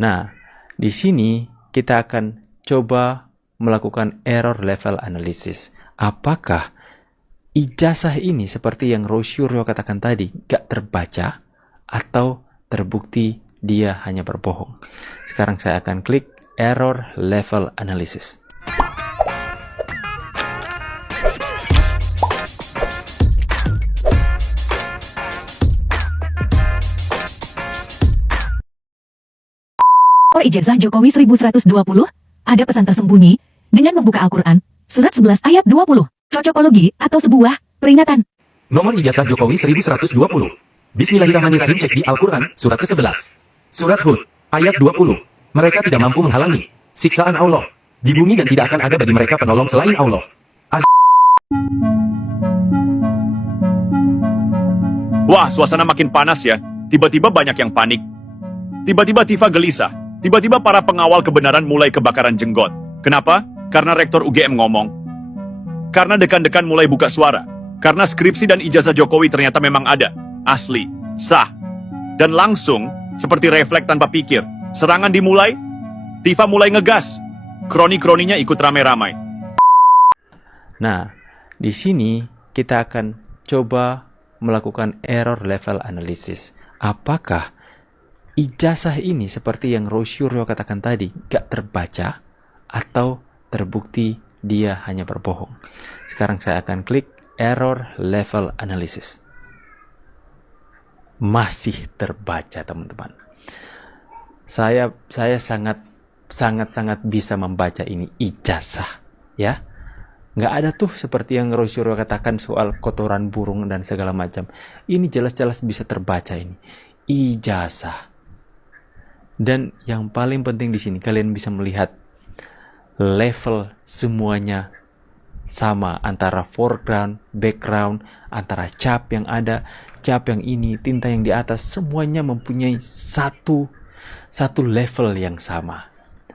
Nah, di sini kita akan coba melakukan error level analysis. Apakah ijazah ini seperti yang Rosyuryo katakan tadi, gak terbaca atau terbukti dia hanya berbohong? Sekarang saya akan klik error level analysis. Ijazah Jokowi 1120, ada pesan tersembunyi, dengan membuka Al-Quran, surat 11 ayat 20, cocokologi atau sebuah peringatan. Nomor ijazah Jokowi 1120. Bismillahirrahmanirrahim, cek di Al-Quran, surat ke-11. Surat Hud, ayat 20. Mereka tidak mampu menghalangi siksaan Allah di bumi dan tidak akan ada bagi mereka penolong selain Allah. Wah, suasana makin panas ya. Tiba-tiba banyak yang panik. Tiba-tiba Tifa gelisah. Tiba-tiba para pengawal kebenaran mulai kebakaran jenggot. Kenapa? Karena rektor UGM ngomong. Karena dekan-dekan mulai buka suara. Karena skripsi dan ijazah Jokowi ternyata memang ada. Asli, sah. Dan langsung, seperti refleks tanpa pikir, serangan dimulai, Tifa mulai ngegas. Kroni-kroninya ikut rame-ramai. Nah, di sini kita akan coba melakukan error level analysis. Apakah ijazah ini seperti yang Rosyuryo katakan tadi, gak terbaca atau terbukti dia hanya berbohong? Sekarang saya akan klik error level analysis. Masih terbaca, teman-teman. Saya sangat bisa membaca ini ijazah, ya. Nggak ada tuh seperti yang Rosyuryo katakan soal kotoran burung dan segala macam. Ini jelas-jelas bisa terbaca ini. Ijazah. Dan yang paling penting di sini kalian bisa melihat level semuanya sama antara foreground, background, antara cap yang ada, cap yang ini, tinta yang di atas, semuanya mempunyai satu level yang sama.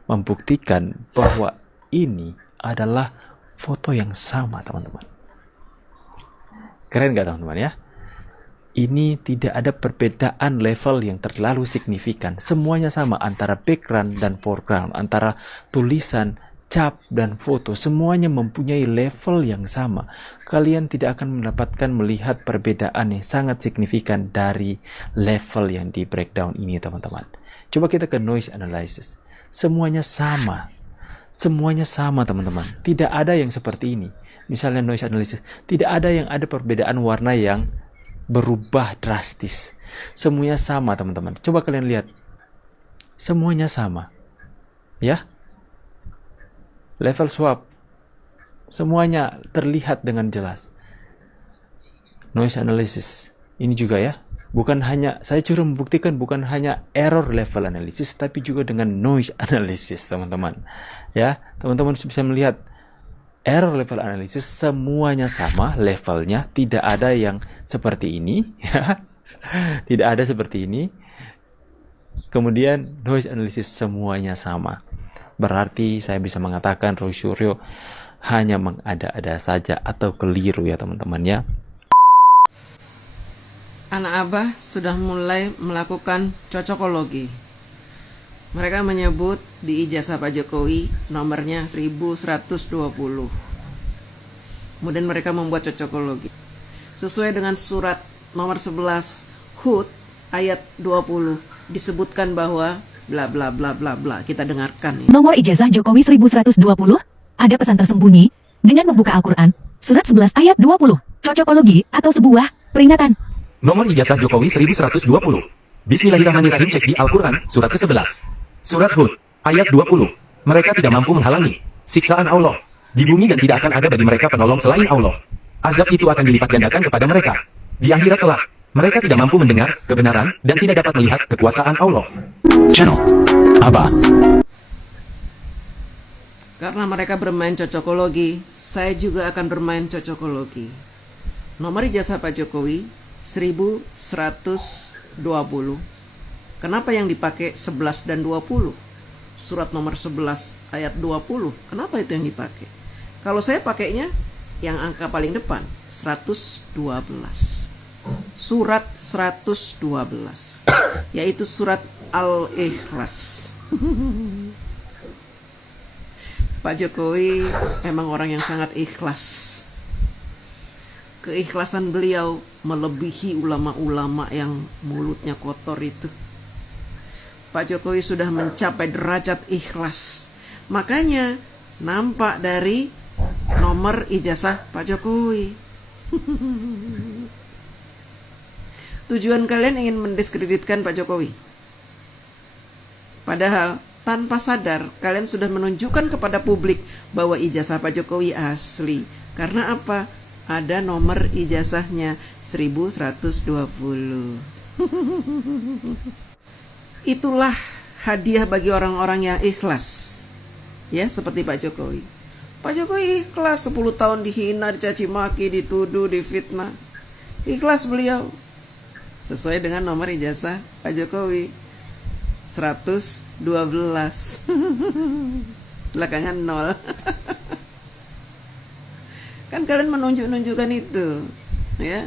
Membuktikan bahwa ini adalah foto yang sama, teman-teman. Keren gak, teman-teman ya? Ini tidak ada perbedaan level yang terlalu signifikan. Semuanya sama antara background dan foreground, antara tulisan, cap, dan foto. Semuanya mempunyai level yang sama. Kalian tidak akan melihat perbedaan yang sangat signifikan dari level yang di breakdown ini, teman-teman. Coba kita ke noise analysis. Semuanya sama. Semuanya sama, teman-teman. Tidak ada yang seperti ini. Misalnya noise analysis, tidak ada yang ada perbedaan warna yang berubah drastis. Semuanya sama, teman-teman. Coba kalian lihat. Semuanya sama. Ya. Level swap. Semuanya terlihat dengan jelas. Noise analysis. Ini juga ya. Bukan hanya, saya cuma membuktikan bukan hanya error level analysis, tapi juga dengan noise analysis, teman-teman. Ya, teman-teman bisa melihat error level analysis semuanya sama levelnya, tidak ada yang seperti ini, ya. Tidak ada seperti ini. Kemudian noise analysis semuanya sama. Berarti saya bisa mengatakan Rosyuryo hanya mengada-ada saja atau keliru ya, teman-teman ya. Anak Abah sudah mulai melakukan cocokologi. Mereka menyebut di ijazah Pak Jokowi nomornya 1120. Kemudian mereka membuat cocokologi. Sesuai dengan surat nomor 11 Hud ayat 20 disebutkan bahwa bla bla bla bla bla. Kita dengarkan ya. Nomor ijazah Jokowi 1120, ada pesan tersembunyi, dengan membuka Al-Quran, surat 11 ayat 20, cocokologi atau sebuah peringatan. Nomor ijazah Jokowi 1120. Bismillahirrahmanirrahim, cek di Al-Quran, surat ke-11. Surat Hud, ayat 20. Mereka tidak mampu menghalangi siksaan Allah di bumi dan tidak akan ada bagi mereka penolong selain Allah. Azab itu akan dilipat gandakan kepada mereka di akhirat kelak. Mereka tidak mampu mendengar kebenaran dan tidak dapat melihat kekuasaan Allah. Channel Abah. Karena mereka bermain cocokologi, saya juga akan bermain cocokologi. Nomor ijazah Pak Jokowi 1120. Kenapa yang dipakai 11 dan 20? Surat nomor 11 ayat 20. Kenapa itu yang dipakai? Kalau saya pakainya yang angka paling depan 112. Surat 112 yaitu surat Al-Ikhlas. Pak Jokowi emang orang yang sangat ikhlas. Keikhlasan beliau melebihi ulama-ulama yang mulutnya kotor itu. Pak Jokowi sudah mencapai derajat ikhlas. Makanya nampak dari nomor ijazah Pak Jokowi. Tujuan kalian ingin mendiskreditkan Pak Jokowi. Padahal tanpa sadar kalian sudah menunjukkan kepada publik bahwa ijazah Pak Jokowi asli. Karena apa? Ada nomor ijazahnya 1120. Itulah hadiah bagi orang-orang yang ikhlas. Ya, seperti Pak Jokowi. Pak Jokowi ikhlas 10 tahun dihina, dicaci maki, dituduh, difitnah. Ikhlas beliau. Sesuai dengan nomor ijazah Pak Jokowi 112. Belakangan 0. Kan kalian menunjukkan itu, ya.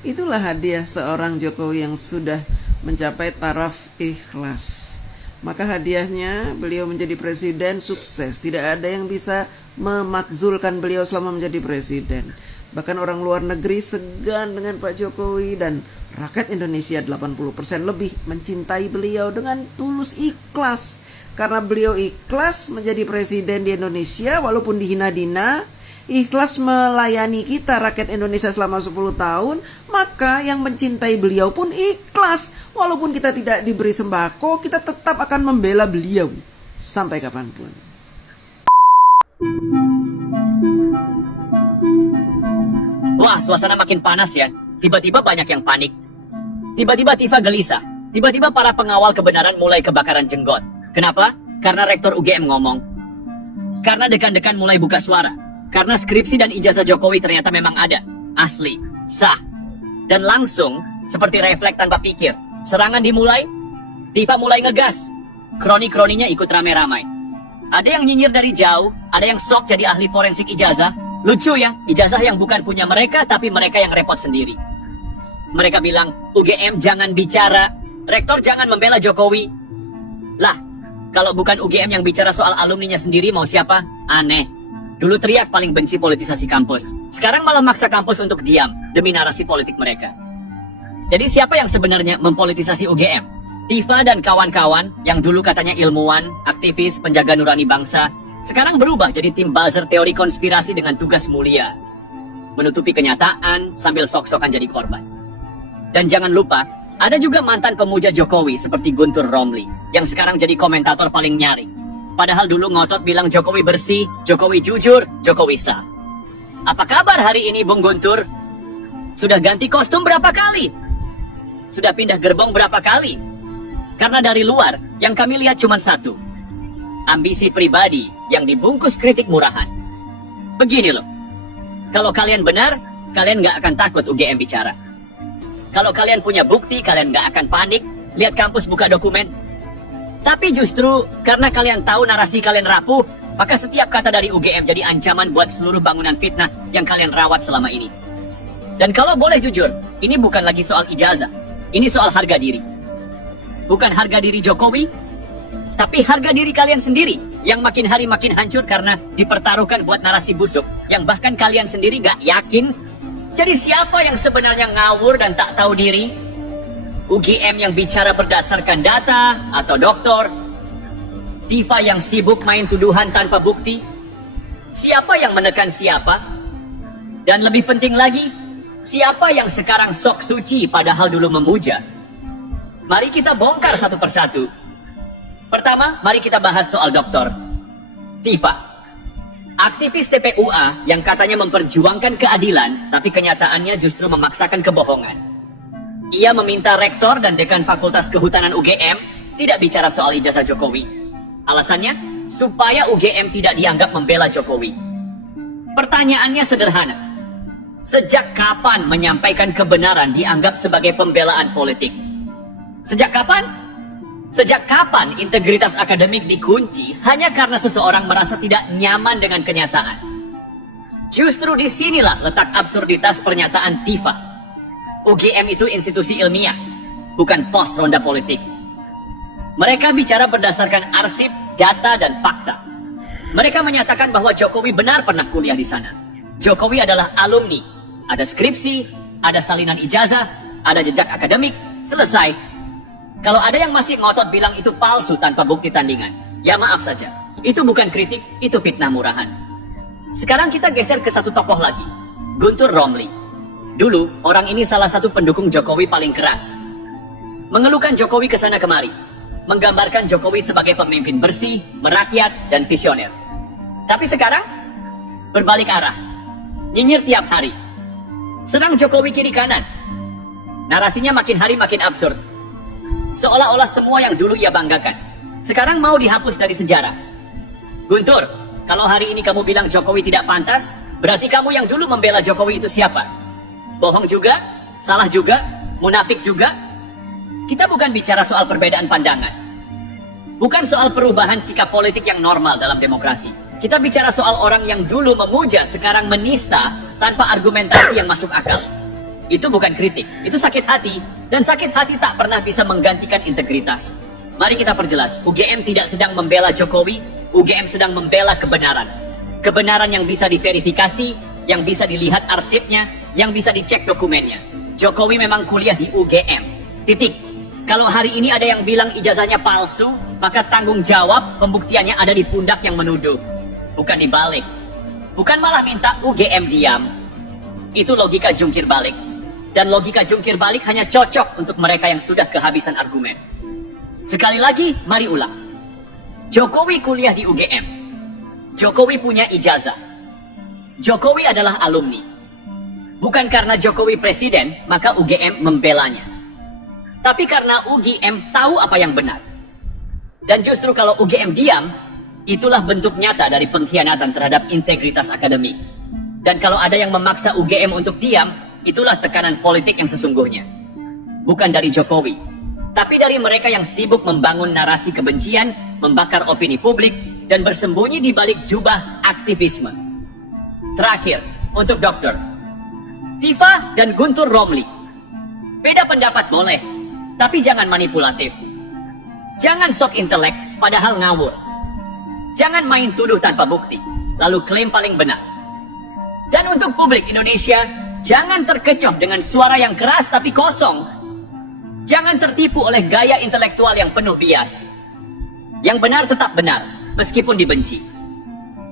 Itulah hadiah seorang Jokowi yang sudah mencapai taraf ikhlas. Maka hadiahnya beliau menjadi presiden sukses. Tidak ada yang bisa memakzulkan beliau selama menjadi presiden. Bahkan orang luar negeri segan dengan Pak Jokowi, dan rakyat Indonesia 80% lebih mencintai beliau dengan tulus ikhlas. Karena beliau ikhlas menjadi presiden di Indonesia walaupun dihina-dina, ikhlas melayani kita rakyat Indonesia selama 10 tahun, maka yang mencintai beliau pun ikhlas. Walaupun kita tidak diberi sembako, kita tetap akan membela beliau sampai kapanpun. Wah, suasana makin panas ya. Tiba-tiba banyak yang panik. Tiba-tiba Tifa gelisah. Tiba-tiba para pengawal kebenaran mulai kebakaran jenggot. Kenapa? Karena rektor UGM ngomong. Karena dekan-dekan mulai buka suara. Karena skripsi dan ijazah Jokowi ternyata memang ada. Asli, sah. Dan langsung, seperti refleks tanpa pikir, serangan dimulai, Tifa mulai ngegas. Kroni-kroninya ikut rame-ramai. Ada yang nyinyir dari jauh, ada yang sok jadi ahli forensik ijazah. Lucu ya, ijazah yang bukan punya mereka, tapi mereka yang repot sendiri. Mereka bilang, UGM jangan bicara, rektor jangan membela Jokowi. Lah, kalau bukan UGM yang bicara soal alumninya sendiri, mau siapa? Aneh. Dulu teriak paling benci politisasi kampus. Sekarang malah maksa kampus untuk diam demi narasi politik mereka. Jadi siapa yang sebenarnya mempolitisasi UGM? Tifa dan kawan-kawan yang dulu katanya ilmuwan, aktivis, penjaga nurani bangsa, sekarang berubah jadi tim buzzer teori konspirasi dengan tugas mulia. Menutupi kenyataan sambil sok-sokan jadi korban. Dan jangan lupa, ada juga mantan pemuja Jokowi seperti Guntur Romli yang sekarang jadi komentator paling nyaring. Padahal dulu ngotot bilang Jokowi bersih, Jokowi jujur, Jokowi sah. Apa kabar hari ini Bung Guntur? Sudah ganti kostum berapa kali? Sudah pindah gerbong berapa kali? Karena dari luar, yang kami lihat cuma satu. Ambisi pribadi yang dibungkus kritik murahan. Begini loh. Kalau kalian benar, kalian nggak akan takut UGM bicara. Kalau kalian punya bukti, kalian nggak akan panik. Lihat kampus buka dokumen. Tapi justru karena kalian tahu narasi kalian rapuh, maka setiap kata dari UGM jadi ancaman buat seluruh bangunan fitnah yang kalian rawat selama ini. Dan kalau boleh jujur, ini bukan lagi soal ijazah, ini soal harga diri. Bukan harga diri Jokowi, tapi harga diri kalian sendiri yang makin hari makin hancur karena dipertaruhkan buat narasi busuk yang bahkan kalian sendiri gak yakin. Jadi siapa yang sebenarnya ngawur dan tak tahu diri? UGM yang bicara berdasarkan data atau doktor? Tifa yang sibuk main tuduhan tanpa bukti? Siapa yang menekan siapa? Dan lebih penting lagi, siapa yang sekarang sok suci padahal dulu memuja? Mari kita bongkar satu persatu. Pertama, mari kita bahas soal doktor Tifa, aktivis TPUA yang katanya memperjuangkan keadilan, tapi kenyataannya justru memaksakan kebohongan. Ia meminta rektor dan dekan Fakultas Kehutanan UGM tidak bicara soal ijazah Jokowi. Alasannya, supaya UGM tidak dianggap membela Jokowi. Pertanyaannya sederhana. Sejak kapan menyampaikan kebenaran dianggap sebagai pembelaan politik? Sejak kapan? Sejak kapan integritas akademik dikunci hanya karena seseorang merasa tidak nyaman dengan kenyataan? Justru disinilah letak absurditas pernyataan Tifa. UGM itu institusi ilmiah, bukan pos ronda politik. Mereka bicara berdasarkan arsip, data, dan fakta. Mereka menyatakan bahwa Jokowi benar pernah kuliah di sana. Jokowi adalah alumni. Ada skripsi, ada salinan ijazah, ada jejak akademik, selesai. Kalau ada yang masih ngotot bilang itu palsu tanpa bukti tandingan, ya maaf saja. Itu bukan kritik, itu fitnah murahan. Sekarang kita geser ke satu tokoh lagi, Guntur Romli. Dulu, orang ini salah satu pendukung Jokowi paling keras. Mengeluhkan Jokowi ke sana kemari. Menggambarkan Jokowi sebagai pemimpin bersih, merakyat, dan visioner. Tapi sekarang, berbalik arah. Nyinyir tiap hari. Serang Jokowi kiri kanan. Narasinya makin hari makin absurd. Seolah-olah semua yang dulu ia banggakan sekarang mau dihapus dari sejarah. Guntur, kalau hari ini kamu bilang Jokowi tidak pantas, berarti kamu yang dulu membela Jokowi itu siapa? Bohong juga? Salah juga? Munafik juga? Kita bukan bicara soal perbedaan pandangan. Bukan soal perubahan sikap politik yang normal dalam demokrasi. Kita bicara soal orang yang dulu memuja, sekarang menista tanpa argumentasi yang masuk akal. Itu bukan kritik, itu sakit hati. Dan sakit hati tak pernah bisa menggantikan integritas. Mari kita perjelas, UGM tidak sedang membela Jokowi, UGM sedang membela kebenaran. Kebenaran yang bisa diverifikasi, yang bisa dilihat arsipnya, yang bisa dicek dokumennya. Jokowi memang kuliah di UGM. Titik. Kalau hari ini ada yang bilang ijazahnya palsu, maka tanggung jawab pembuktiannya ada di pundak yang menuduh. Bukan dibalik. Bukan malah minta UGM diam. Itu logika jungkir balik. Dan logika jungkir balik hanya cocok untuk mereka yang sudah kehabisan argumen. Sekali lagi, mari ulang. Jokowi kuliah di UGM. Jokowi punya ijazah. Jokowi adalah alumni. Bukan karena Jokowi presiden, maka UGM membelanya. Tapi karena UGM tahu apa yang benar. Dan justru kalau UGM diam, itulah bentuk nyata dari pengkhianatan terhadap integritas akademik. Dan kalau ada yang memaksa UGM untuk diam, itulah tekanan politik yang sesungguhnya. Bukan dari Jokowi, tapi dari mereka yang sibuk membangun narasi kebencian, membakar opini publik, dan bersembunyi di balik jubah aktivisme. Terakhir, untuk dokter Tifa dan Guntur Romli. Beda pendapat boleh, tapi jangan manipulatif. Jangan sok intelek, padahal ngawur. Jangan main tuduh tanpa bukti, lalu klaim paling benar. Dan untuk publik Indonesia, jangan terkecoh dengan suara yang keras tapi kosong. Jangan tertipu oleh gaya intelektual yang penuh bias. Yang benar tetap benar, meskipun dibenci.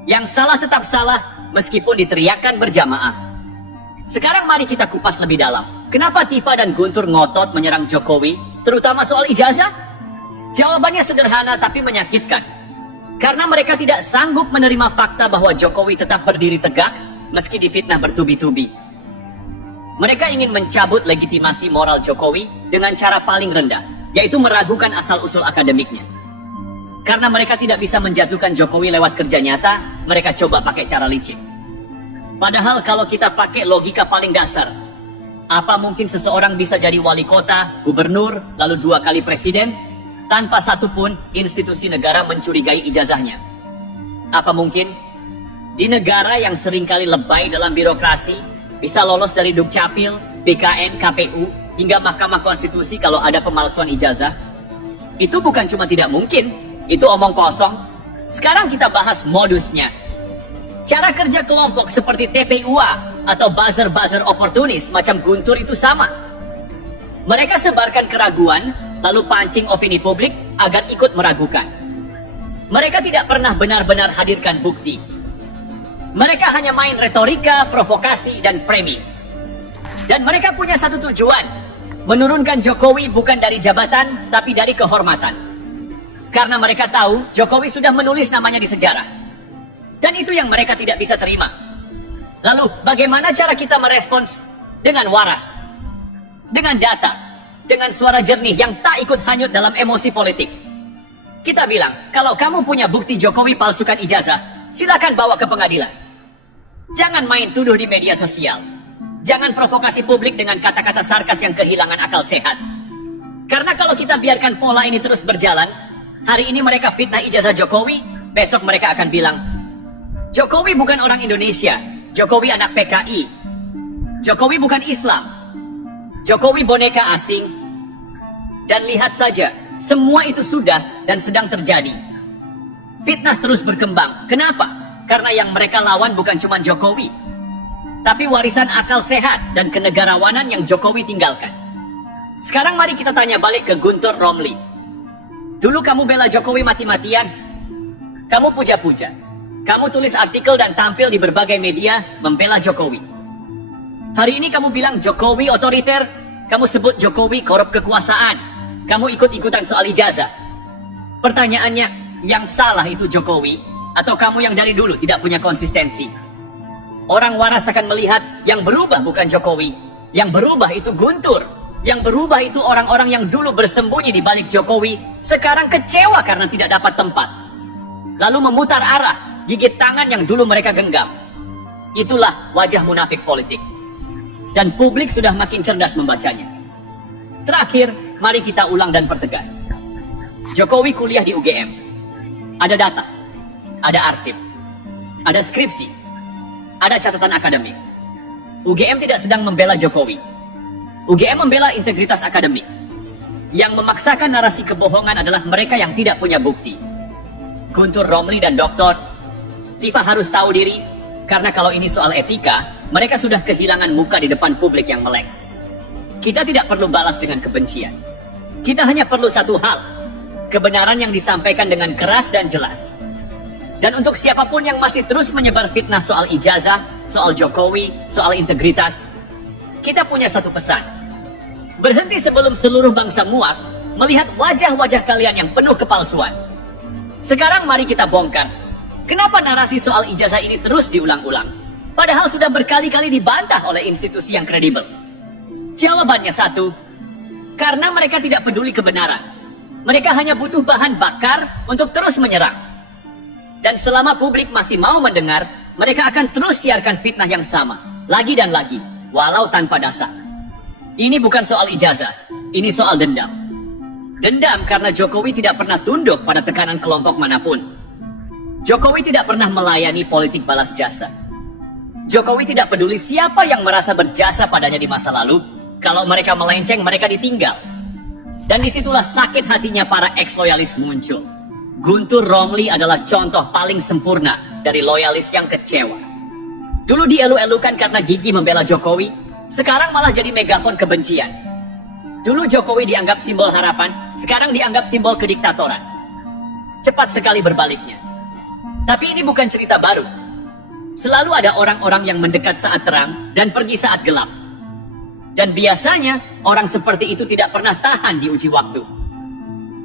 Yang salah tetap salah, meskipun diteriakkan berjamaah. Sekarang mari kita kupas lebih dalam. Kenapa Tifa dan Guntur ngotot menyerang Jokowi, terutama soal ijazah? Jawabannya sederhana tapi menyakitkan. Karena mereka tidak sanggup menerima fakta bahwa Jokowi tetap berdiri tegak, meski difitnah bertubi-tubi. Mereka ingin mencabut legitimasi moral Jokowi dengan cara paling rendah, yaitu meragukan asal-usul akademiknya. Karena mereka tidak bisa menjatuhkan Jokowi lewat kerja nyata, mereka coba pakai cara licik. Padahal kalau kita pakai logika paling dasar, apa mungkin seseorang bisa jadi wali kota, gubernur, lalu 2 kali presiden, tanpa satupun institusi negara mencurigai ijazahnya? Apa mungkin? Di negara yang seringkali lebay dalam birokrasi, bisa lolos dari Dukcapil, BKN, KPU, hingga Mahkamah Konstitusi kalau ada pemalsuan ijazah? Itu bukan cuma tidak mungkin, itu omong kosong. Sekarang kita bahas modusnya. Cara kerja kelompok seperti TPUA atau buzzer-buzzer oportunis macam Guntur itu sama. Mereka sebarkan keraguan, lalu pancing opini publik agar ikut meragukan. Mereka tidak pernah benar-benar hadirkan bukti. Mereka hanya main retorika, provokasi, dan framing. Dan mereka punya satu tujuan, menurunkan Jokowi bukan dari jabatan, tapi dari kehormatan. Karena mereka tahu Jokowi sudah menulis namanya di sejarah. Dan itu yang mereka tidak bisa terima. Lalu, bagaimana cara kita merespons? Dengan waras, dengan data, dengan suara jernih yang tak ikut hanyut dalam emosi politik. Kita bilang, kalau kamu punya bukti Jokowi palsukan ijazah, silakan bawa ke pengadilan. Jangan main tuduh di media sosial. Jangan provokasi publik dengan kata-kata sarkas yang kehilangan akal sehat. Karena kalau kita biarkan pola ini terus berjalan, hari ini mereka fitnah ijazah Jokowi, besok mereka akan bilang, Jokowi bukan orang Indonesia, Jokowi anak PKI, Jokowi bukan Islam, Jokowi boneka asing. Dan lihat saja, Semua itu sudah dan sedang terjadi. Fitnah terus berkembang. Kenapa? Karena yang mereka lawan bukan cuma Jokowi, tapi warisan akal sehat dan kenegarawanan yang Jokowi tinggalkan. Sekarang mari kita tanya balik ke Guntur Romli. Dulu kamu bela Jokowi mati-matian. Kamu puja-puja. Kamu tulis artikel dan tampil di berbagai media membela Jokowi. Hari ini kamu bilang Jokowi otoriter. Kamu sebut Jokowi korup kekuasaan. Kamu ikut-ikutan soal ijazah. Pertanyaannya, yang salah itu Jokowi atau kamu yang dari dulu tidak punya konsistensi? Orang waras akan melihat yang berubah bukan Jokowi. Yang berubah itu Guntur. Yang berubah itu orang-orang yang dulu bersembunyi di balik Jokowi, sekarang kecewa karena tidak dapat tempat. Lalu memutar arah, gigit tangan yang dulu mereka genggam. Itulah wajah munafik politik. Dan publik sudah makin cerdas membacanya. Terakhir, mari kita ulang dan pertegas. Jokowi kuliah di UGM. Ada data, ada arsip, ada skripsi, ada catatan akademik. UGM tidak sedang membela Jokowi. UGM membela integritas akademik. Yang memaksakan narasi kebohongan adalah mereka yang tidak punya bukti. Guntur Romli dan Dr. Tifa harus tahu diri, karena kalau ini soal etika, mereka sudah kehilangan muka di depan publik yang melek. Kita tidak perlu balas dengan kebencian. Kita hanya perlu satu hal, kebenaran yang disampaikan dengan keras dan jelas. Dan untuk siapapun yang masih terus menyebar fitnah soal ijazah, soal Jokowi, soal integritas, kita punya satu pesan. Berhenti sebelum seluruh bangsa muak melihat wajah-wajah kalian yang penuh kepalsuan. Sekarang mari kita bongkar, kenapa narasi soal ijazah ini terus diulang-ulang, padahal sudah berkali-kali dibantah oleh institusi yang kredibel. Jawabannya satu, karena mereka tidak peduli kebenaran. Mereka hanya butuh bahan bakar untuk terus menyerang. Dan selama publik masih mau mendengar, mereka akan terus siarkan fitnah yang sama, lagi dan lagi, walau tanpa dasar. Ini bukan soal ijazah, ini soal dendam. Dendam karena Jokowi tidak pernah tunduk pada tekanan kelompok manapun. Jokowi tidak pernah melayani politik balas jasa. Jokowi tidak peduli siapa yang merasa berjasa padanya di masa lalu. Kalau mereka melenceng, mereka ditinggal. Dan disitulah sakit hatinya para ex-loyalis muncul. Guntur Romli adalah contoh paling sempurna dari loyalis yang kecewa. Dulu dielu-elukan karena gigi membela Jokowi, sekarang malah jadi megafon kebencian. Dulu Jokowi dianggap simbol harapan, sekarang dianggap simbol kediktatoran. Cepat sekali berbaliknya. Tapi ini bukan cerita baru. Selalu ada orang-orang yang mendekat saat terang dan pergi saat gelap. Dan biasanya orang seperti itu tidak pernah tahan di uji waktu.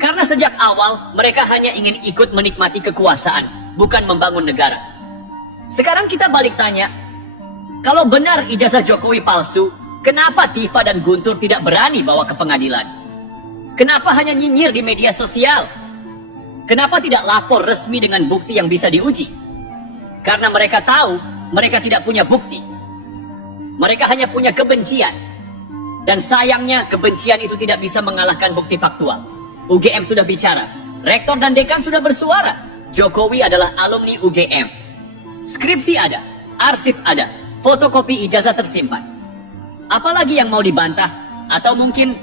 Karena sejak awal mereka hanya ingin ikut menikmati kekuasaan, bukan membangun negara. Sekarang kita balik tanya, kalau benar ijazah Jokowi palsu, kenapa Tifa dan Guntur tidak berani bawa ke pengadilan? Kenapa hanya nyinyir di media sosial? Kenapa tidak lapor resmi dengan bukti yang bisa diuji? Karena mereka tahu mereka tidak punya bukti. Mereka hanya punya kebencian. Dan sayangnya kebencian itu tidak bisa mengalahkan bukti faktual. UGM sudah bicara, rektor dan dekan sudah bersuara. Jokowi adalah alumni UGM. Skripsi ada, arsip ada, fotokopi ijazah tersimpan. Apalagi yang mau dibantah? Atau mungkin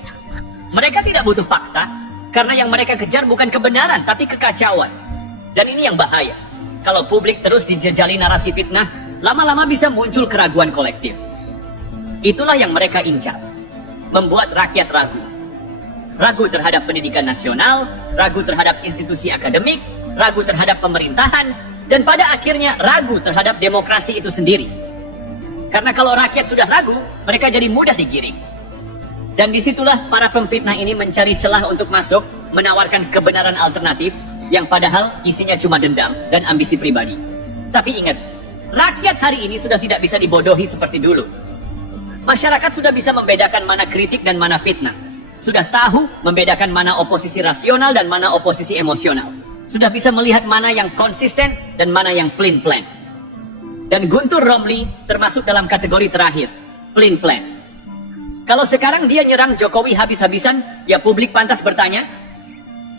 mereka tidak butuh fakta, karena yang mereka kejar bukan kebenaran, tapi kekacauan. Dan ini yang bahaya. Kalau publik terus dijejali narasi fitnah, lama-lama bisa muncul keraguan kolektif. Itulah yang mereka incar. Membuat rakyat ragu. Ragu terhadap pendidikan nasional, ragu terhadap institusi akademik, ragu terhadap pemerintahan, dan pada akhirnya ragu terhadap demokrasi itu sendiri. Karena kalau rakyat sudah ragu, mereka jadi mudah digiring. Dan disitulah para pemfitnah ini mencari celah untuk masuk, menawarkan kebenaran alternatif, yang padahal isinya cuma dendam dan ambisi pribadi. Tapi ingat, rakyat hari ini sudah tidak bisa dibodohi seperti dulu. Masyarakat sudah bisa membedakan mana kritik dan mana fitnah. Sudah tahu membedakan mana oposisi rasional dan mana oposisi emosional. Sudah bisa melihat mana yang konsisten dan mana yang plain plan. Dan Guntur Romli termasuk dalam kategori terakhir, plain plan. Kalau sekarang dia nyerang Jokowi habis-habisan, ya publik pantas bertanya,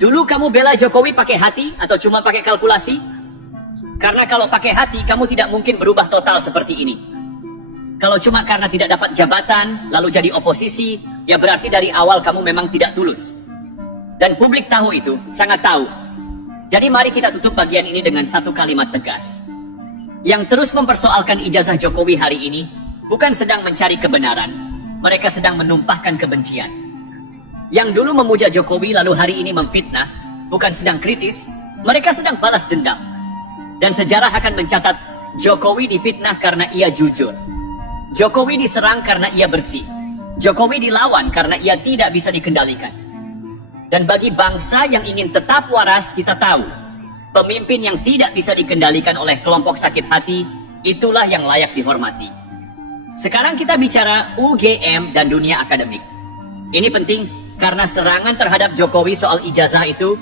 dulu kamu bela Jokowi pakai hati atau cuma pakai kalkulasi? Karena kalau pakai hati, kamu tidak mungkin berubah total seperti ini. Kalau cuma karena tidak dapat jabatan, lalu jadi oposisi, ya berarti dari awal kamu memang tidak tulus. Dan publik tahu itu, sangat tahu. Jadi mari kita tutup bagian ini dengan satu kalimat tegas. Yang terus mempersoalkan ijazah Jokowi hari ini bukan sedang mencari kebenaran, mereka sedang menumpahkan kebencian. Yang dulu memuja Jokowi lalu hari ini memfitnah, bukan sedang kritis, mereka sedang balas dendam. Dan sejarah akan mencatat Jokowi difitnah karena ia jujur. Jokowi diserang karena ia bersih. Jokowi dilawan karena ia tidak bisa dikendalikan. Dan bagi bangsa yang ingin tetap waras, kita tahu pemimpin yang tidak bisa dikendalikan oleh kelompok sakit hati, itulah yang layak dihormati. Sekarang kita bicara UGM dan dunia akademik. Ini penting karena serangan terhadap Jokowi soal ijazah itu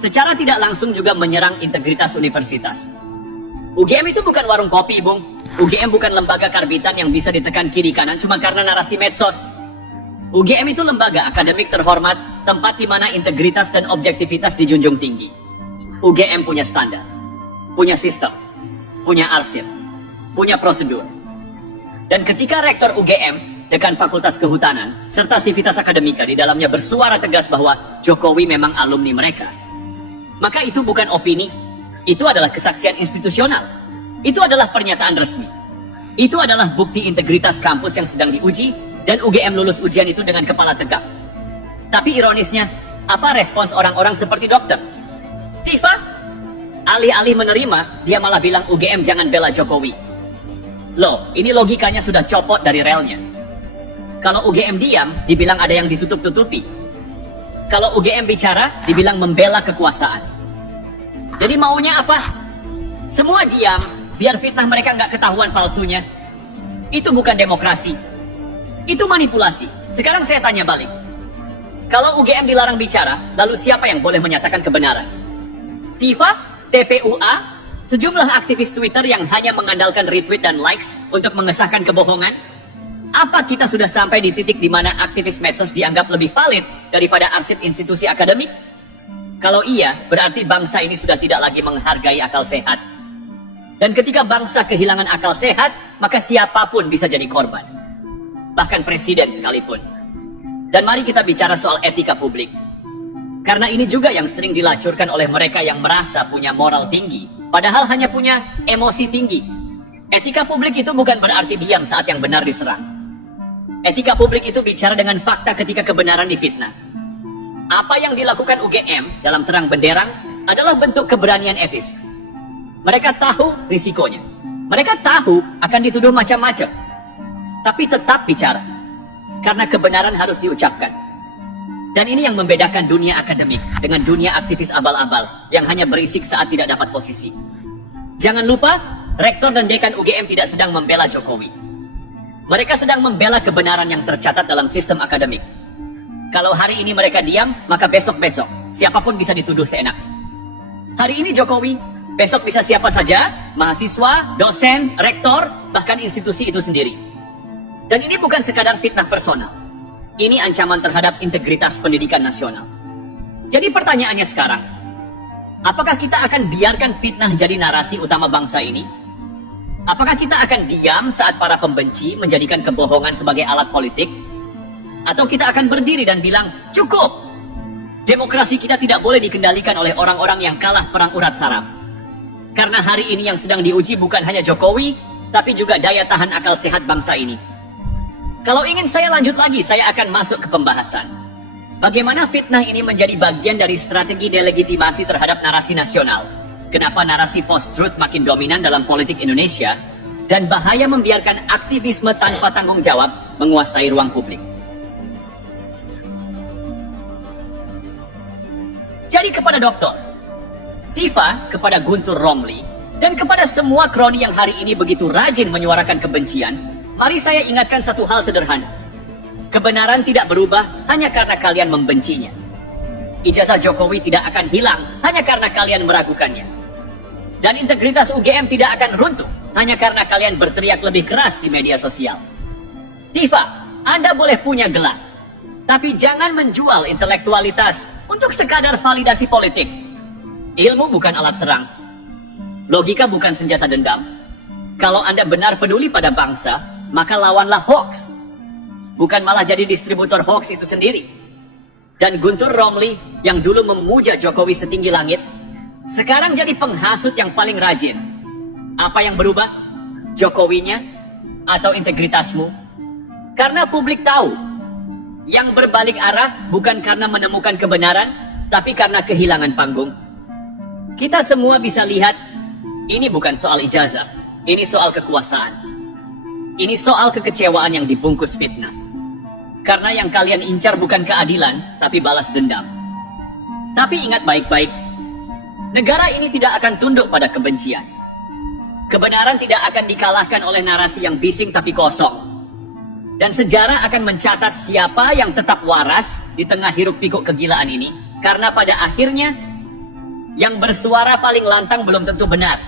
secara tidak langsung juga menyerang integritas universitas. UGM itu bukan warung kopi, Bung. UGM bukan lembaga karbitan yang bisa ditekan kiri kanan cuma karena narasi medsos. UGM itu lembaga akademik terhormat, tempat di mana integritas dan objektivitas dijunjung tinggi. UGM punya standar, punya sistem, punya arsip, punya prosedur. Dan ketika rektor UGM, dekan Fakultas Kehutanan, serta Sivitas Akademika di dalamnya bersuara tegas bahwa Jokowi memang alumni mereka, maka itu bukan opini, itu adalah kesaksian institusional. Itu adalah pernyataan resmi. Itu adalah bukti integritas kampus yang sedang diuji, dan UGM lulus ujian itu dengan kepala tegak. Tapi ironisnya, apa respons orang-orang seperti dokter? Tifa, alih-alih menerima, dia malah bilang UGM jangan bela Jokowi. Loh, ini logikanya sudah copot dari relnya. Kalau UGM diam, dibilang ada yang ditutup-tutupi. Kalau UGM bicara, dibilang membela kekuasaan. Jadi maunya apa? Semua diam, biar fitnah mereka nggak ketahuan palsunya. Itu bukan demokrasi. Itu manipulasi. Sekarang saya tanya balik. Kalau UGM dilarang bicara, lalu siapa yang boleh menyatakan kebenaran? Tifa, TPUA, sejumlah aktivis Twitter yang hanya mengandalkan retweet dan likes untuk mengesahkan kebohongan? Apa kita sudah sampai di titik di mana aktivis medsos dianggap lebih valid daripada arsip institusi akademik? Kalau iya, berarti bangsa ini sudah tidak lagi menghargai akal sehat. Dan ketika bangsa kehilangan akal sehat, maka siapapun bisa jadi korban. Bahkan presiden sekalipun. Dan mari kita bicara soal etika publik. Karena ini juga yang sering dilacurkan oleh mereka yang merasa punya moral tinggi, padahal hanya punya emosi tinggi. Etika publik itu bukan berarti diam saat yang benar diserang. Etika publik itu bicara dengan fakta ketika kebenaran difitnah. Apa yang dilakukan UGM dalam terang benderang adalah bentuk keberanian etis. Mereka tahu risikonya. Mereka tahu akan dituduh macam-macam. Tapi tetap bicara. Karena kebenaran harus diucapkan. Dan ini yang membedakan dunia akademik dengan dunia aktivis abal-abal yang hanya berisik saat tidak dapat posisi. Jangan lupa, rektor dan dekan UGM tidak sedang membela Jokowi. Mereka sedang membela kebenaran yang tercatat dalam sistem akademik. Kalau hari ini mereka diam, maka besok-besok siapapun bisa dituduh seenak. Hari ini Jokowi, besok bisa siapa saja, mahasiswa, dosen, rektor, bahkan institusi itu sendiri. Dan ini bukan sekadar fitnah personal. Ini ancaman terhadap integritas pendidikan nasional. Jadi pertanyaannya sekarang, apakah kita akan biarkan fitnah jadi narasi utama bangsa ini? Apakah kita akan diam saat para pembenci menjadikan kebohongan sebagai alat politik? Atau kita akan berdiri dan bilang, cukup! Demokrasi kita tidak boleh dikendalikan oleh orang-orang yang kalah perang urat saraf. Karena hari ini yang sedang diuji bukan hanya Jokowi, tapi juga daya tahan akal sehat bangsa ini. Kalau ingin saya lanjut lagi, saya akan masuk ke pembahasan. Bagaimana fitnah ini menjadi bagian dari strategi delegitimasi terhadap narasi nasional? Kenapa narasi post-truth makin dominan dalam politik Indonesia? Dan bahaya membiarkan aktivisme tanpa tanggung jawab menguasai ruang publik. Jadi kepada Doktor, Tifa, kepada Guntur Romli, dan kepada semua kroni yang hari ini begitu rajin menyuarakan kebencian, mari saya ingatkan satu hal sederhana. Kebenaran tidak berubah hanya karena kalian membencinya. Ijazah Jokowi tidak akan hilang hanya karena kalian meragukannya. Dan integritas UGM tidak akan runtuh hanya karena kalian berteriak lebih keras di media sosial. Tifa, Anda boleh punya gelar, tapi jangan menjual intelektualitas untuk sekadar validasi politik. Ilmu bukan alat serang. Logika bukan senjata dendam. Kalau Anda benar peduli pada bangsa, maka lawanlah hoax. Bukan malah jadi distributor hoax itu sendiri. Dan Guntur Romli yang dulu memuja Jokowi setinggi langit, sekarang jadi penghasut yang paling rajin. Apa yang berubah? Jokowinya atau integritasmu? Karena publik tahu, yang berbalik arah bukan karena menemukan kebenaran, tapi karena kehilangan panggung. Kita semua bisa lihat, ini bukan soal ijazah, ini soal kekuasaan. Ini soal kekecewaan yang dibungkus fitnah. Karena yang kalian incar bukan keadilan, tapi balas dendam. Tapi ingat baik-baik, negara ini tidak akan tunduk pada kebencian. Kebenaran tidak akan dikalahkan oleh narasi yang bising tapi kosong. Dan sejarah akan mencatat siapa yang tetap waras di tengah hiruk-pikuk kegilaan ini. Karena pada akhirnya, yang bersuara paling lantang belum tentu benar.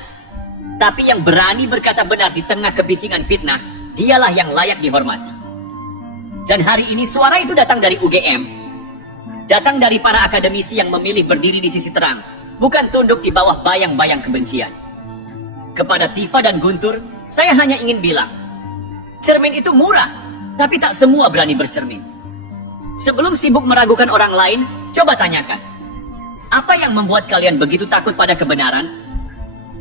Tapi yang berani berkata benar di tengah kebisingan fitnah, dialah yang layak dihormati. Dan hari ini suara itu datang dari UGM. Datang dari para akademisi yang memilih berdiri di sisi terang, bukan tunduk di bawah bayang-bayang kebencian. Kepada Tifa dan Guntur, saya hanya ingin bilang, cermin itu murah, tapi tak semua berani bercermin. Sebelum sibuk meragukan orang lain, coba tanyakan, apa yang membuat kalian begitu takut pada kebenaran?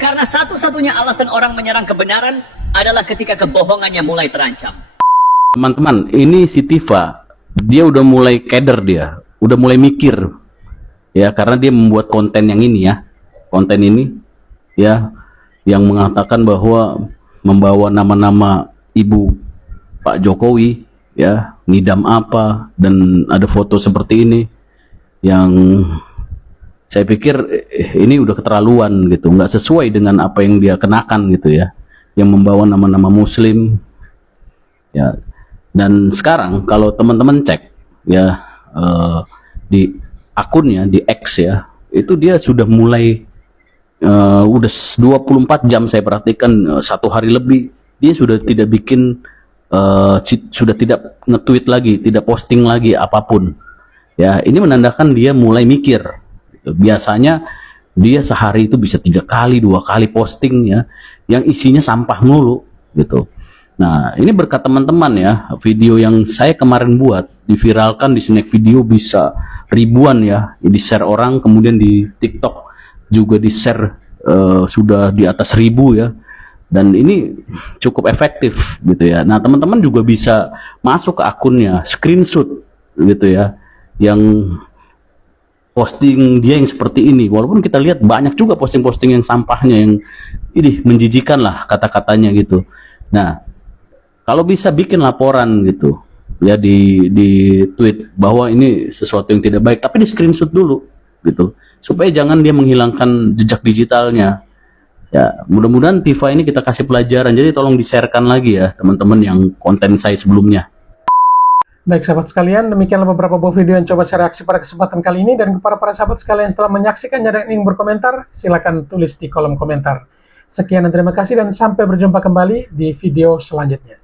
Karena satu-satunya alasan orang menyerang kebenaran adalah ketika kebohongannya mulai terancam. Teman-teman, ini si Tifa, dia udah mulai keder, dia udah mulai mikir, ya, karena dia membuat konten yang ini ya, konten ini ya, yang mengatakan bahwa membawa nama-nama ibu Pak Jokowi, ya, ngidam apa, dan ada foto seperti ini, yang saya pikir ini udah keterlaluan gitu, nggak sesuai dengan apa yang dia kenakan gitu ya, yang membawa nama-nama Muslim, ya. Dan sekarang kalau teman-teman cek ya di akunnya di X ya, itu dia sudah mulai udah 24 jam saya perhatikan, satu hari lebih dia sudah tidak bikin sudah tidak nge-tweet lagi, tidak posting lagi apapun. Ya, ini menandakan dia mulai mikir. Biasanya dia sehari itu bisa 3 kali, 2 kali posting ya, yang isinya sampah mulu gitu. Nah, ini berkat teman-teman ya, video yang saya kemarin buat, diviralkan di Snack Video bisa ribuan ya, di-share orang, kemudian di TikTok juga di-share sudah di atas 1000 ya, dan ini cukup efektif gitu ya. Nah, teman-teman juga bisa masuk ke akunnya, screenshot gitu ya, yang posting dia yang seperti ini, walaupun kita lihat banyak juga posting-posting yang sampahnya, yang ini menjijikan lah kata-katanya gitu. Nah, kalau bisa bikin laporan gitu ya, di tweet bahwa ini sesuatu yang tidak baik, tapi di screenshot dulu gitu, supaya jangan dia menghilangkan jejak digitalnya ya. Mudah-mudahan Tifa ini kita kasih pelajaran, jadi tolong di-sharekan lagi ya teman-teman yang konten saya sebelumnya. Baik sahabat sekalian, demikianlah beberapa buah video yang coba saya reaksi pada kesempatan kali ini. Dan kepada para sahabat sekalian setelah menyaksikannya dan ingin berkomentar, silakan tulis di kolom komentar. Sekian dan terima kasih, dan sampai berjumpa kembali di video selanjutnya.